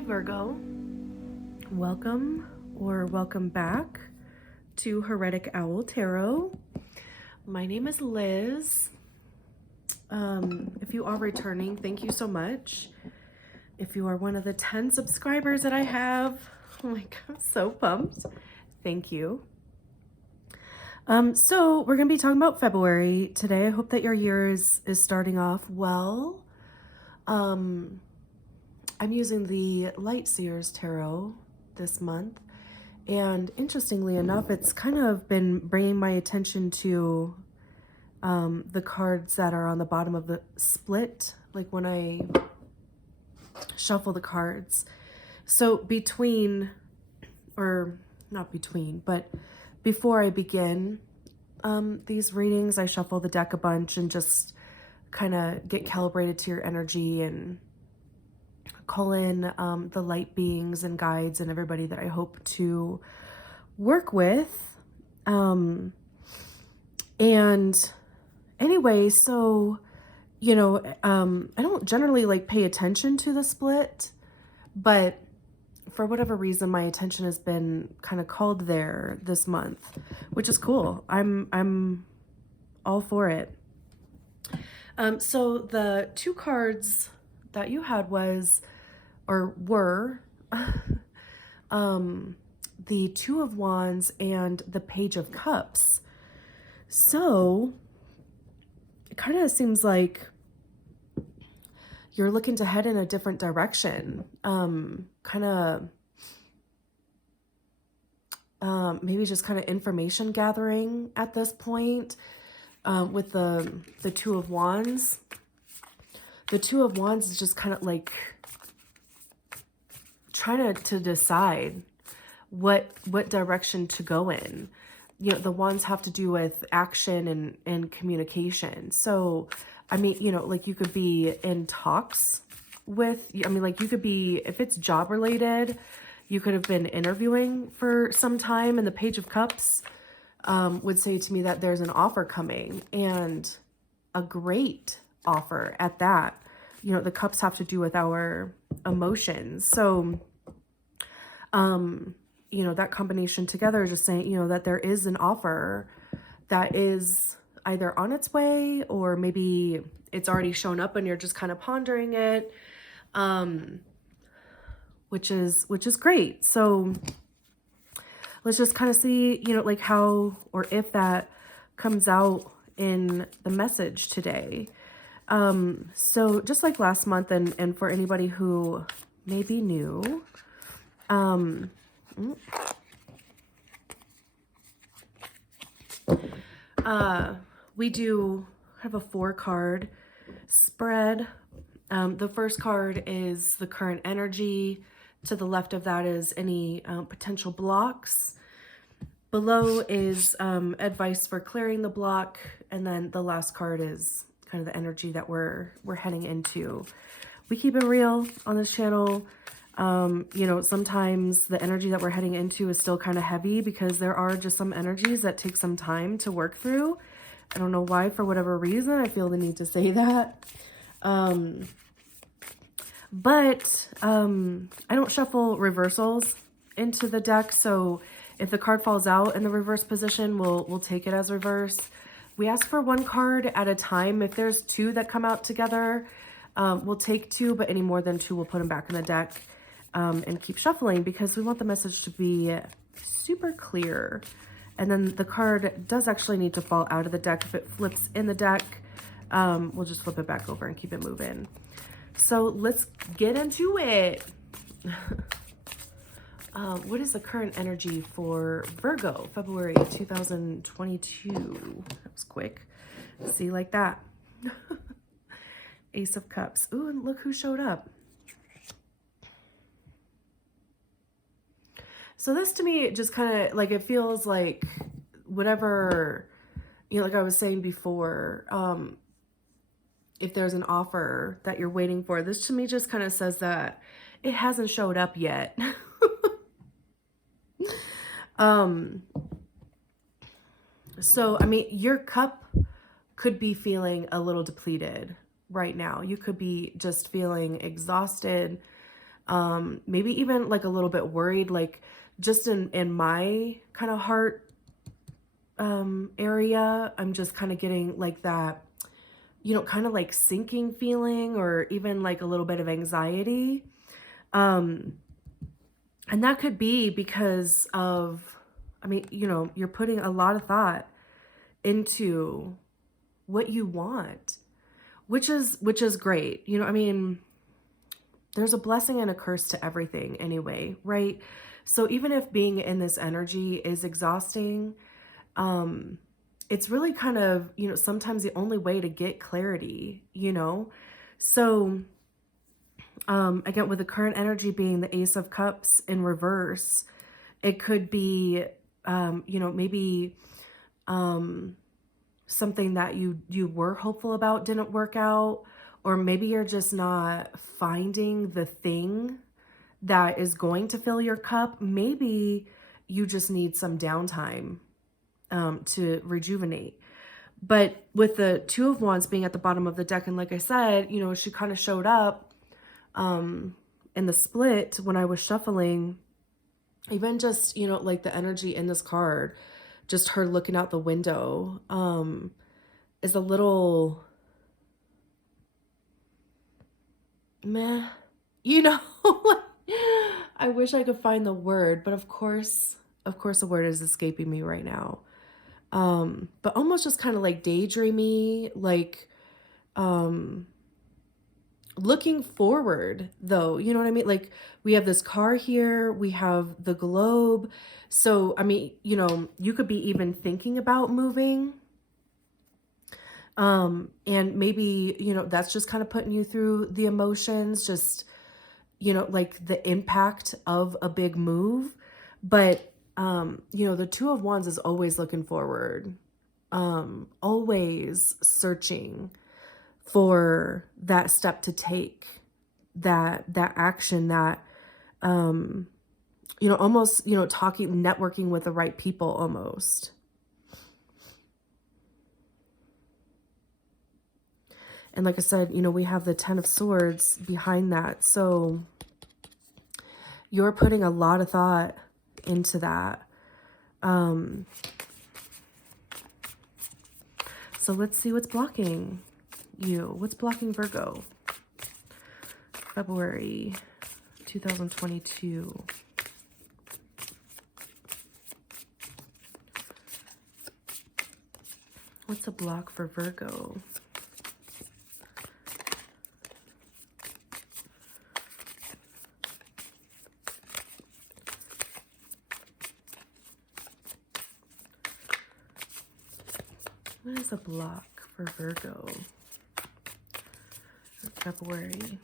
Hi Virgo, welcome or welcome back to Heretic Owl Tarot. My name is Liz. If you are returning, thank you so much. If you are one of the 10 subscribers that I have, oh my god, I'm so pumped. Thank you. So we're gonna be talking about February today. I hope that your year is starting off well. I'm using the Light Seers Tarot this month, and interestingly enough, it's kind of been bringing my attention to the cards that are on the bottom of the split, like when I shuffle the cards. So between, or not between, but before I begin these readings, I shuffle the deck a bunch and just kind of get calibrated to your energy and call in the light beings and guides and everybody that I hope to work with. And anyway, so, you know, I don't generally like pay attention to the split, but for whatever reason, my attention has been kind of called there this month, which is cool. I'm all for it. So the two cards that you had were the Two of Wands and the Page of Cups. So it kind of seems like you're looking to head in a different direction. Maybe just kind of information gathering at this point with the Two of Wands. The Two of Wands is just kind of like trying to decide what direction to go in. You know, the wands have to do with action and communication. So, I mean, you know, like you could be in talks with, I mean, like you could be, if it's job related, you could have been interviewing for some time, and the Page of Cups would say to me that there's an offer coming, and a great offer at that. You know, the cups have to do with our emotions. So, you know, that combination together, just saying, you know, that there is an offer that is either on its way, or maybe it's already shown up and you're just kind of pondering it, which is great. So let's just kind of see, you know, like how or if that comes out in the message today. So just like last month, and for anybody who may be new, we do have a 4-card spread. The first card is the current energy. To the left of that is any potential blocks. Below is advice for clearing the block, and then the last card is kind of the energy that we're heading into. We keep it real on this channel. You know, sometimes the energy that we're heading into is still kind of heavy because there are just some energies that take some time to work through. I don't know why, for whatever reason, I feel the need to say that. But I don't shuffle reversals into the deck, so if the card falls out in the reverse position, we'll take it as reverse. We ask for 1 card at a time. If there's 2 that come out together, we'll take 2, but any more than 2, we'll put them back in the deck and keep shuffling, because we want the message to be super clear. And then the card does actually need to fall out of the deck. If it flips in the deck, we'll just flip it back over and keep it moving. So let's get into it. What is the current energy for Virgo, February 2022? That was quick. See, like that. Ace of Cups. Ooh, and look who showed up. So this to me, just kind of like, it feels like whatever, you know, like I was saying before, if there's an offer that you're waiting for, this to me just kind of says that it hasn't showed up yet. So, I mean, your cup could be feeling a little depleted right now. You could be just feeling exhausted. maybe even like a little bit worried, like just in my kind of heart area. I'm just kind of getting like that, you know, kind of like sinking feeling, or even like a little bit of anxiety. And that could be because of, I mean, you know, you're putting a lot of thought into what you want, which is great. You know, I mean, there's a blessing and a curse to everything anyway, right? So even if being in this energy is exhausting, it's really kind of, you know, sometimes the only way to get clarity, you know? So, again, with the current energy being the Ace of Cups in reverse, it could be, you know, maybe, something that you were hopeful about didn't work out, or maybe you're just not finding the thing that is going to fill your cup. Maybe you just need some downtime to rejuvenate. But with the Two of Wands being at the bottom of the deck, and like I said, you know, she kind of showed up in the split when I was shuffling. Even just, you know, like the energy in this card, just her looking out the window is a little meh, you know. I wish I could find the word, but of course the word is escaping me right now. But almost just kind of like daydreamy, like looking forward though, you know what I mean? Like we have this car here, we have the globe. So, I mean, you know, you could be even thinking about moving. And maybe, you know, that's just kind of putting you through the emotions, just, you know, like the impact of a big move. But, you know, the Two of Wands is always looking forward, always searching for that step to take, that action, that, you know, almost, you know, networking with the right people almost. And like I said, you know, we have the Ten of Swords behind that. So you're putting a lot of thought into that. So let's see what's blocking you. What's blocking Virgo? February 2022. What's a block for Virgo? What is a block for Virgo? February.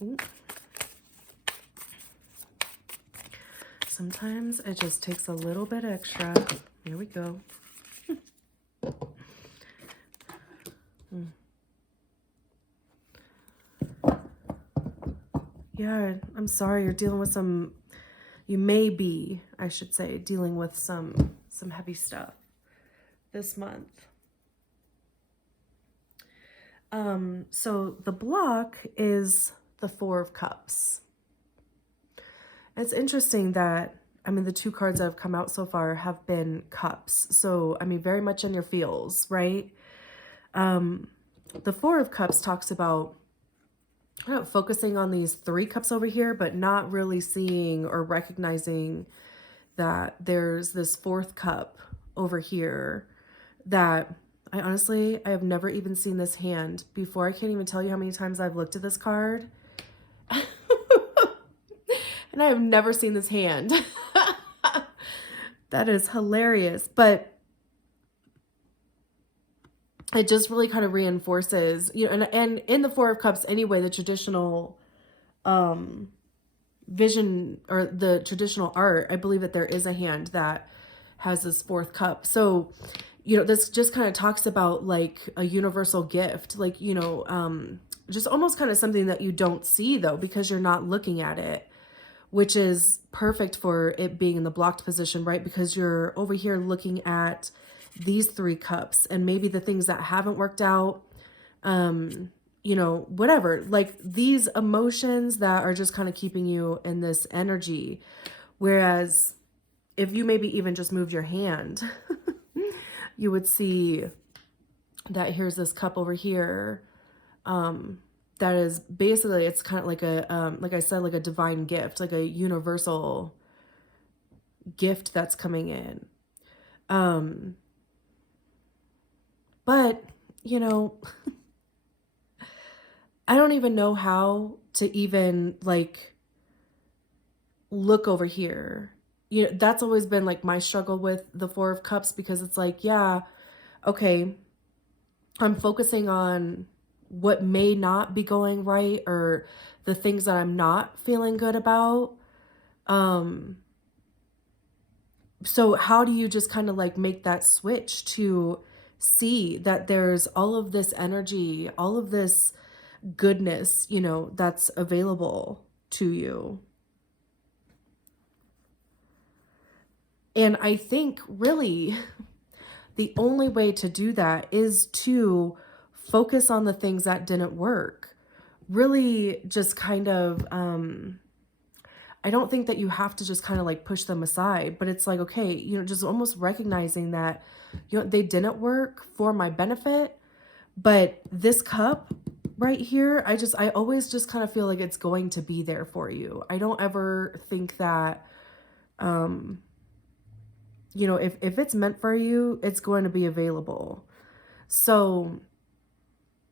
Ooh. Sometimes it just takes a little bit extra. Here we go. Yeah, I'm sorry you're dealing with some, you may be, I should say, dealing with some heavy stuff this month. So the block is the Four of Cups. It's interesting that, I mean, the two cards that have come out so far have been cups. So, I mean, very much in your feels, right? The Four of Cups talks about, I don't know, focusing on these three cups over here, but not really seeing or recognizing that there's this fourth cup over here that I honestly have never even seen this hand before. I can't even tell you how many times I've looked at this card. And I have never seen this hand. That is hilarious. But it just really kind of reinforces, you know, and in the Four of Cups anyway, the traditional vision or the traditional art, I believe that there is a hand that has this fourth cup. So, this just kind of talks about like a universal gift, like, just almost kind of something that you don't see though, because you're not looking at it, which is perfect for it being in the blocked position, right? Because you're over here looking at these 3 cups and maybe the things that haven't worked out, whatever, like these emotions that are just kind of keeping you in this energy. Whereas if you maybe even just moved your hand, you would see that here's this cup over here, that is basically, it's kind of like a, like I said, like a divine gift, like a universal gift that's coming in. But, I don't even know how to even like look over here. That's always been like my struggle with the 4 of Cups, because it's like, yeah, okay, I'm focusing on what may not be going right, or the things that I'm not feeling good about. So how do you just kind of like make that switch to see that there's all of this energy, all of this goodness, that's available to you? And I think really the only way to do that is to focus on the things that didn't work. Really just kind of, I don't think that you have to just kind of like push them aside, but it's like, okay, just almost recognizing that, they didn't work for my benefit, but this cup right here, I always just kind of feel like it's going to be there for you. I don't ever think that, if it's meant for you, it's going to be available. So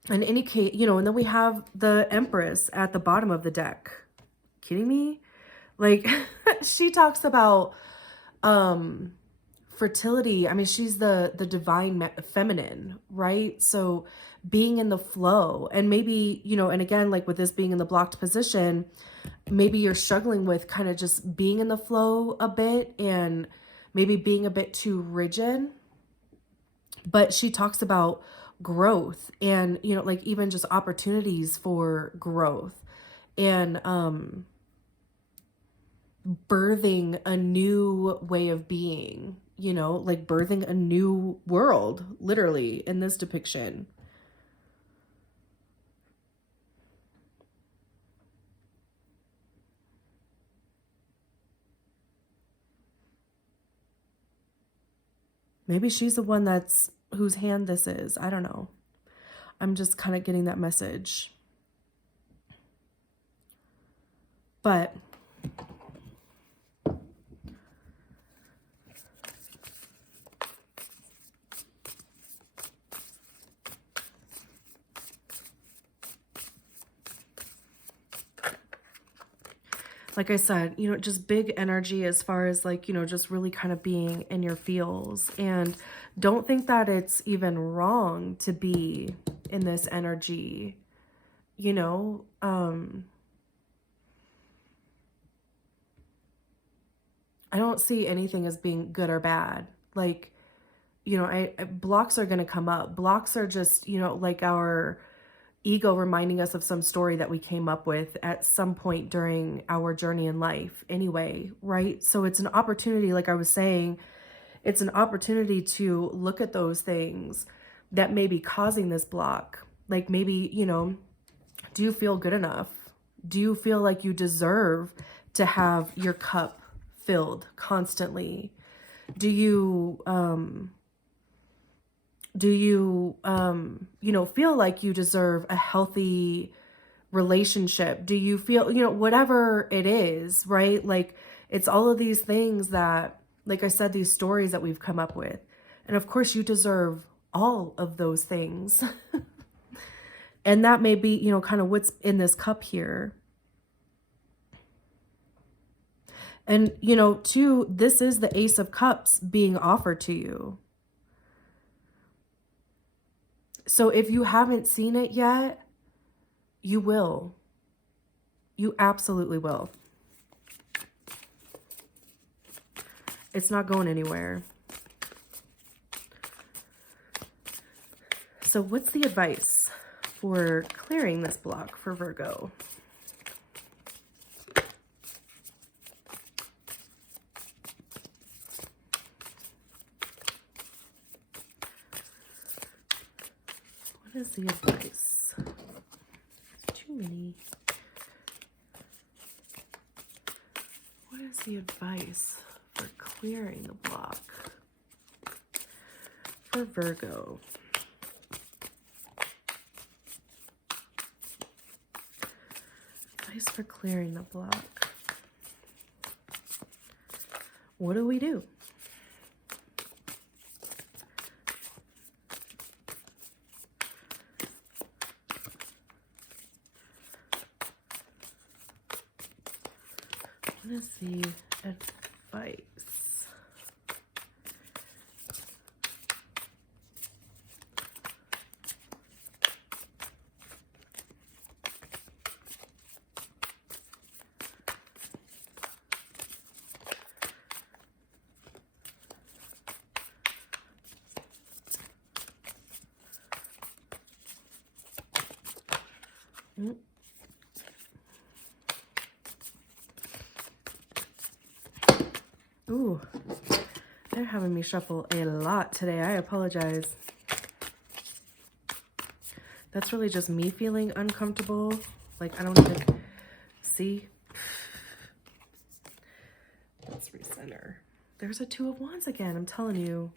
in any case, and then we have the Empress at the bottom of the deck. Kidding me? Like, she talks about fertility. I mean, she's the divine feminine, right? So being in the flow, and maybe, and again, like with this being in the blocked position, maybe you're struggling with kind of just being in the flow a bit, and maybe being a bit too rigid. But she talks about growth and, like even just opportunities for growth, and birthing a new way of being, like birthing a new world, literally, in this depiction. Maybe she's the one whose hand this is. I don't know. I'm just kind of getting that message. But like I said, just big energy as far as like, just really kind of being in your feels. And don't think that it's even wrong to be in this energy, I don't see anything as being good or bad. Like, blocks are going to come up. Blocks are just, like our ego reminding us of some story that we came up with at some point during our journey in life anyway, right? So it's an opportunity, like I was saying, it's an opportunity to look at those things that may be causing this block. Like maybe, do you feel good enough? Do you feel like you deserve to have your cup filled constantly? Do you feel like you deserve a healthy relationship? Do you feel, whatever it is, right? Like it's all of these things that, like I said, these stories that we've come up with. And of course you deserve all of those things. And that may be, kind of what's in this cup here. And, too, this is the Ace of Cups being offered to you. So if you haven't seen it yet, you will. You absolutely will. It's not going anywhere. So what's the advice for clearing this block for Virgo? What is the advice? Too many. What is the advice for clearing the block for Virgo? Advice for clearing the block. What do we do? What is the advice? Ooh, they're having me shuffle a lot today. I apologize. That's really just me feeling uncomfortable. Like, I don't even see. Let's recenter. There's a Two of Wands again. I'm telling you.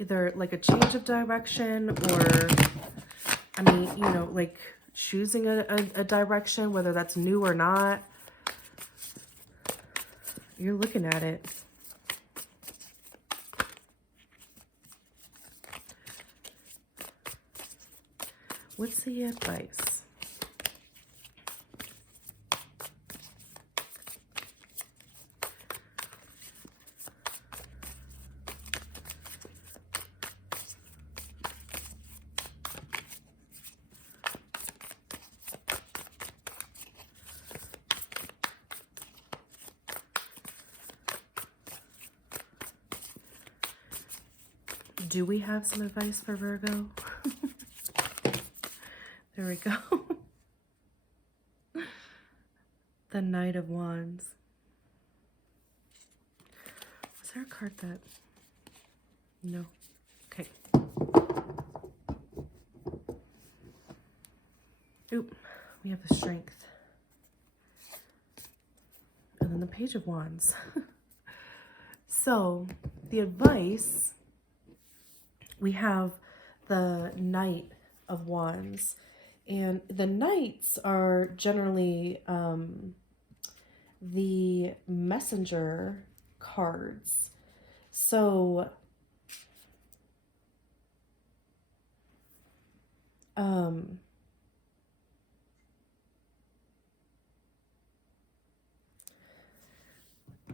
Either like a change of direction or, I mean, you know, like choosing a direction, whether that's new or not. You're looking at it. What's the advice? Do we have some advice for Virgo? There we go. The Knight of Wands. Was there a card that... No. Okay. Oop. We have the Strength. And then the Page of Wands. So, the advice... We have the Knight of Wands, and the Knights are generally the messenger cards. So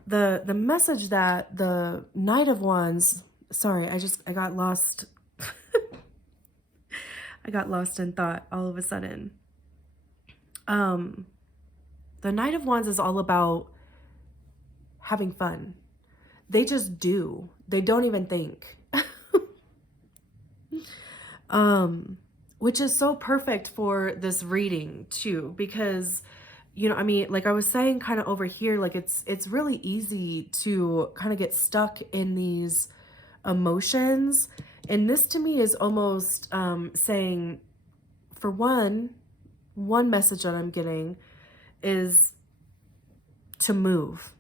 the message that the Knight of Wands, sorry, I got lost. I got lost in thought all of a sudden. The Knight of Wands is all about having fun. They just do. They don't even think. Which is so perfect for this reading too, because, you know, I mean, like I was saying kind of over here, like it's really easy to kind of get stuck in these emotions. And this to me is almost saying, for one message that I'm getting is to move.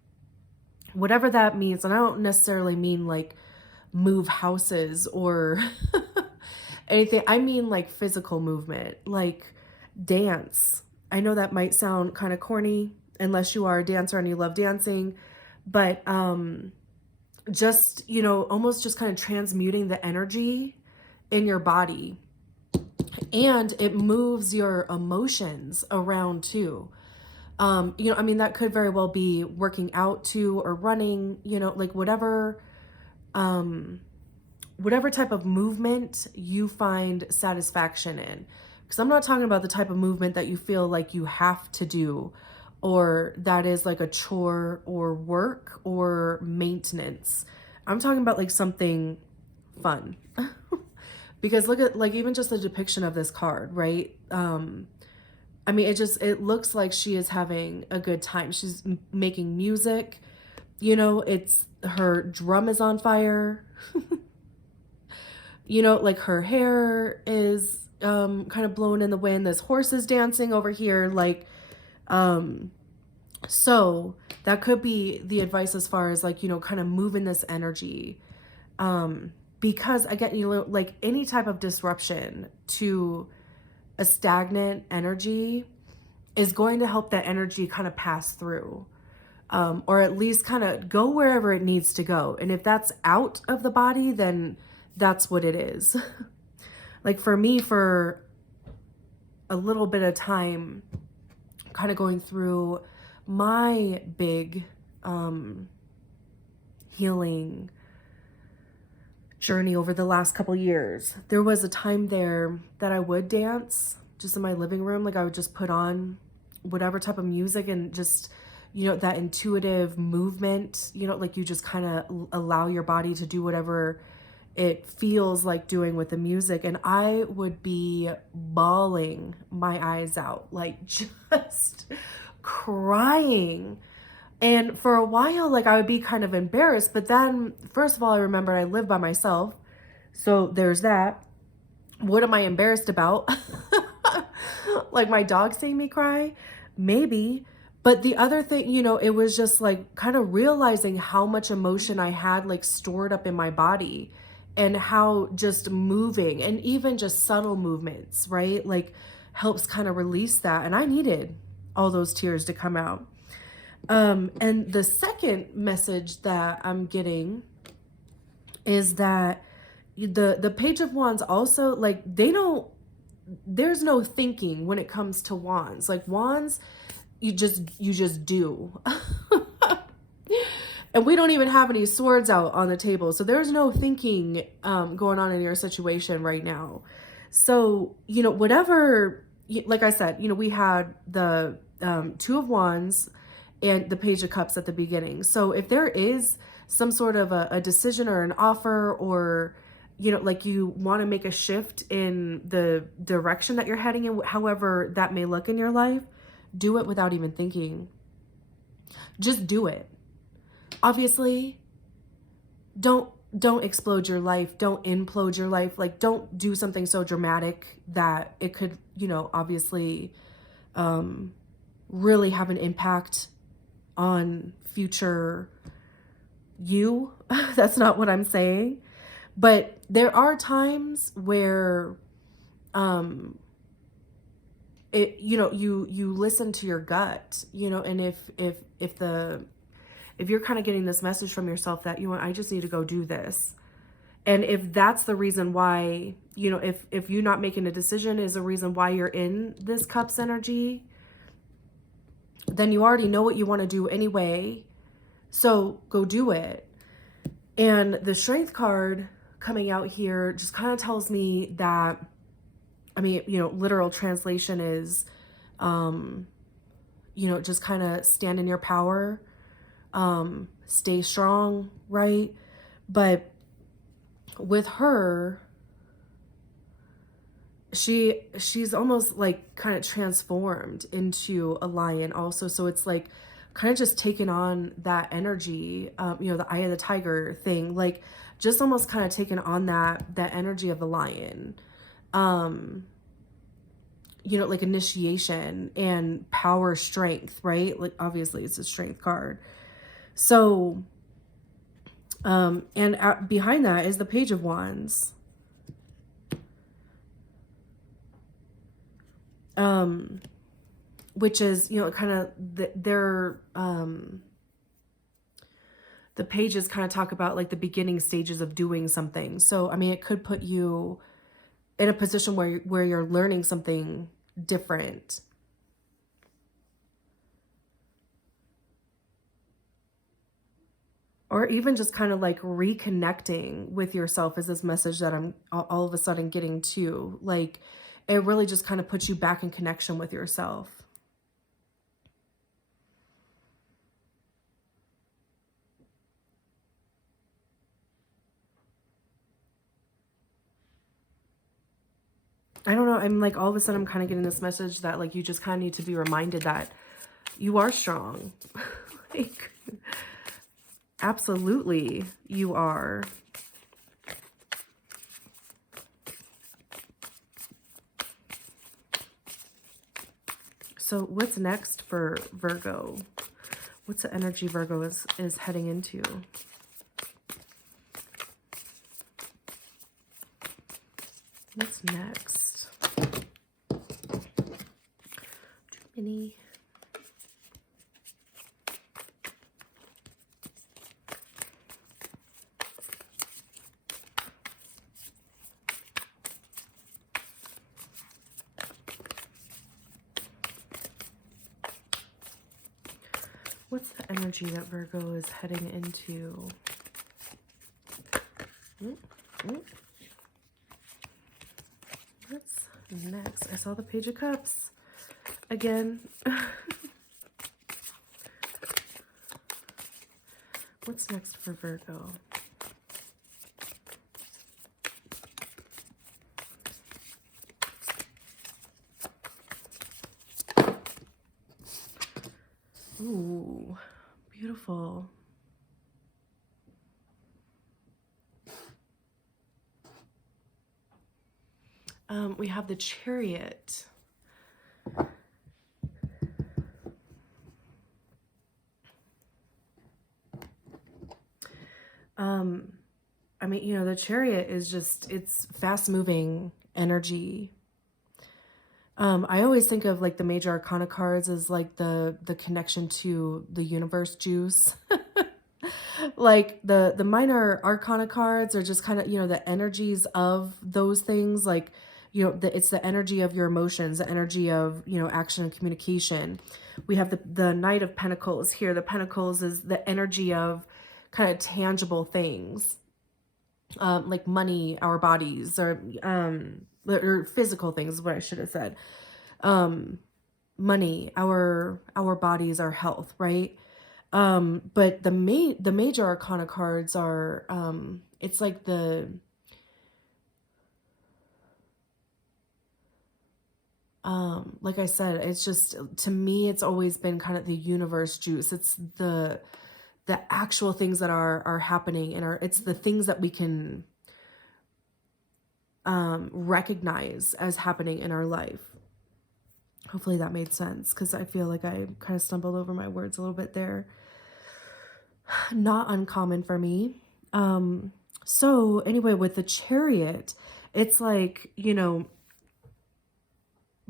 Whatever that means. And I don't necessarily mean like move houses or anything. I mean like physical movement, like dance. I know that might sound kind of corny unless you are a dancer and you love dancing, but just, you know, almost just kind of transmuting the energy in your body. And it moves your emotions around too. You know, I mean, that could very well be working out too, or running, you know, like whatever type of movement you find satisfaction in. Because I'm not talking about the type of movement that you feel like you have to do, or that is like a chore or work or maintenance. I'm talking about like something fun. Because look at like even just the depiction of this card, right? I mean, it looks like she is having a good time. She's making music. You know, it's her drum is on fire. You know, like her hair is kind of blowing in the wind. This horse is dancing over here. Like, so that could be the advice as far as like, you know, kind of moving this energy. Because again, you know, like any type of disruption to a stagnant energy is going to help that energy kind of pass through. Or at least kind of go wherever it needs to go. And if that's out of the body, then that's what it is. Like for me, for a little bit of time, kind of going through my big healing journey over the last couple years, there was a time there that I would dance just in my living room. Like I would just put on whatever type of music and just, you know, that intuitive movement, you know, like you just kind of allow your body to do whatever it feels like doing with the music. And I would be bawling my eyes out, like just crying. And for a while, like I would be kind of embarrassed. But then, first of all, I remember I live by myself. So there's that. What am I embarrassed about? Like my dog seeing me cry? Maybe. But the other thing, you know, it was just like kind of realizing how much emotion I had like stored up in my body and how just moving and even just subtle movements, right? Like helps kind of release that. And I needed all those tears to come out. And the second message that I'm getting is that the Page of Wands also, like, there's no thinking when it comes to wands. Like wands, you just do. And we don't even have any swords out on the table. So there's no thinking going on in your situation right now. So, you know, whatever, like I said, you know, we had the Two of Wands and the Page of Cups at the beginning. So if there is some sort of a decision or an offer, or, you know, like you want to make a shift in the direction that you're heading in, however that may look in your life, do it without even thinking. Just do it. Obviously, don't explode your life. Don't implode your life. Like, don't do something so dramatic that it could, you know, obviously really have an impact on future you. That's not what I'm saying. But there are times where it, you know, you listen to your gut, you know, and if you're kind of getting this message from yourself that, you know, I just need to go do this. And if that's the reason why, you know, if you not making a decision is a reason why you're in this Cups energy, then you already know what you want to do anyway. So go do it. And the Strength card coming out here just kind of tells me that, I mean, you know, literal translation is, you know, just kind of stand in your power, stay strong, right? But with her, she's almost like kind of transformed into a lion also. So it's like kind of just taking on that energy, you know, the eye of the tiger thing, like just almost kind of taking on that energy of the lion, you know, like initiation and power, strength, right? Like obviously it's a Strength card. So, and behind that is the Page of Wands. Which is, you know, kind of the pages kind of talk about like the beginning stages of doing something. So, I mean, it could put you in a position where you're learning something different. Or even just kind of like reconnecting with yourself is this message that I'm all of a sudden getting to. Like, it really just kind of puts you back in connection with yourself. I don't know. I'm like, all of a sudden I'm kind of getting this message that like, you just kind of need to be reminded that you are strong. Like, absolutely you are. So what's next for Virgo? What's the energy Virgo is heading into? What's next? Mini. What's the energy that Virgo is heading into? What's next? I saw the Page of Cups again. What's next for Virgo? Ooh, beautiful. We have the Chariot. I mean, you know, the Chariot is just, it's fast moving energy. I always think of like the major arcana cards as like the connection to the universe juice. Like the minor arcana cards are just kind of, you know, the energies of those things. Like, you know, it's the energy of your emotions, the energy of, you know, action and communication. We have the Knight of Pentacles here. The Pentacles is the energy of kind of tangible things, like money, our bodies, or physical things is what I should have said. Money, our bodies, our health, right? But the major arcana cards are, it's like like I said, it's just, to me, it's always been kind of the universe juice. It's the actual things that are happening and it's the things that we can recognize as happening in our life. Hopefully that made sense, because I feel like I kind of stumbled over my words a little bit there. Not uncommon for me. So anyway, with the Chariot, it's like, you know,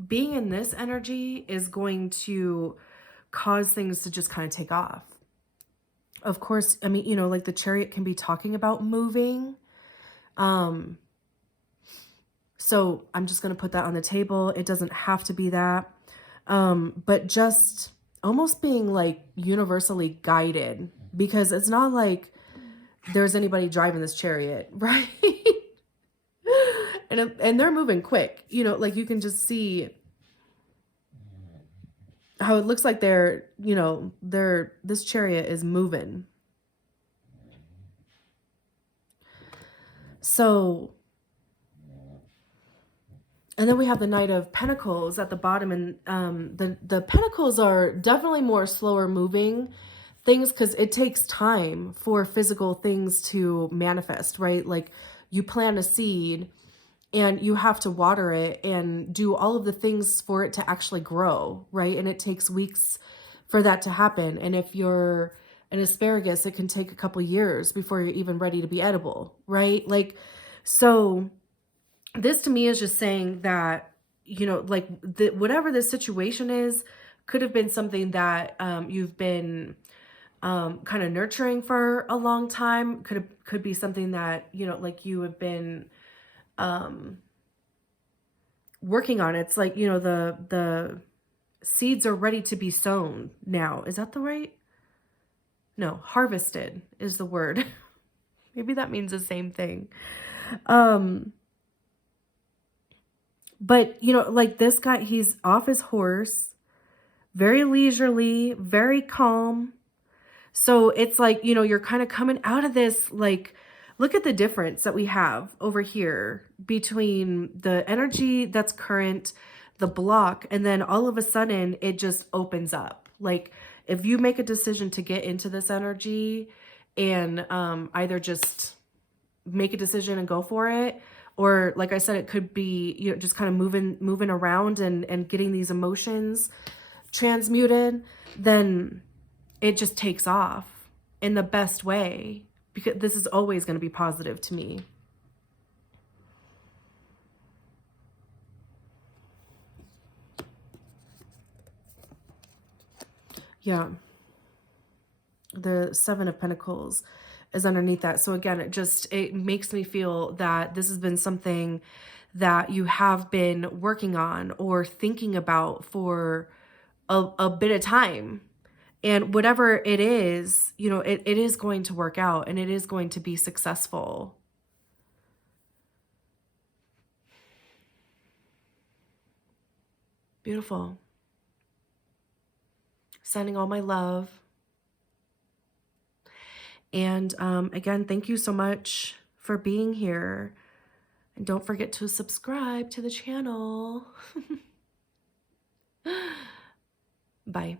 being in this energy is going to cause things to just kind of take off. Of course, I mean, you know, like the Chariot can be talking about moving. So I'm just going to put that on the table. It doesn't have to be that. But just almost being like universally guided, because it's not like there's anybody driving this chariot, right? and they're moving quick, you know, like you can just see how it looks like they're, you know, this chariot is moving. So, and then we have the Knight of Pentacles at the bottom, and the Pentacles are definitely more slower moving things, because it takes time for physical things to manifest, right? Like you plant a seed and you have to water it and do all of the things for it to actually grow, right? And it takes weeks for that to happen. And if you're an asparagus, it can take a couple years before you're even ready to be edible, right? Like, so this to me is just saying that, you know, like whatever the situation is, could have been something that you've been kind of nurturing for a long time. Could be something that, you know, like you have been working on. It's like, you know, the seeds are ready to be sown now. Is that the right? No, harvested is the word. Maybe that means the same thing. But, you know, like this guy, he's off his horse, very leisurely, very calm. So it's like, you know, you're kind of coming out of this like Look at the difference that we have over here between the energy that's current, the block, and then all of a sudden it just opens up. Like if you make a decision to get into this energy and either just make a decision and go for it, or like I said, it could be, you know, just kind of moving around and getting these emotions transmuted, then it just takes off in the best way, because this is always going to be positive to me. Yeah. The Seven of Pentacles is underneath that. So again, it makes me feel that this has been something that you have been working on or thinking about for a bit of time. And whatever it is, you know, it is going to work out and it is going to be successful. Beautiful. Sending all my love. And again, thank you so much for being here. And don't forget to subscribe to the channel. Bye.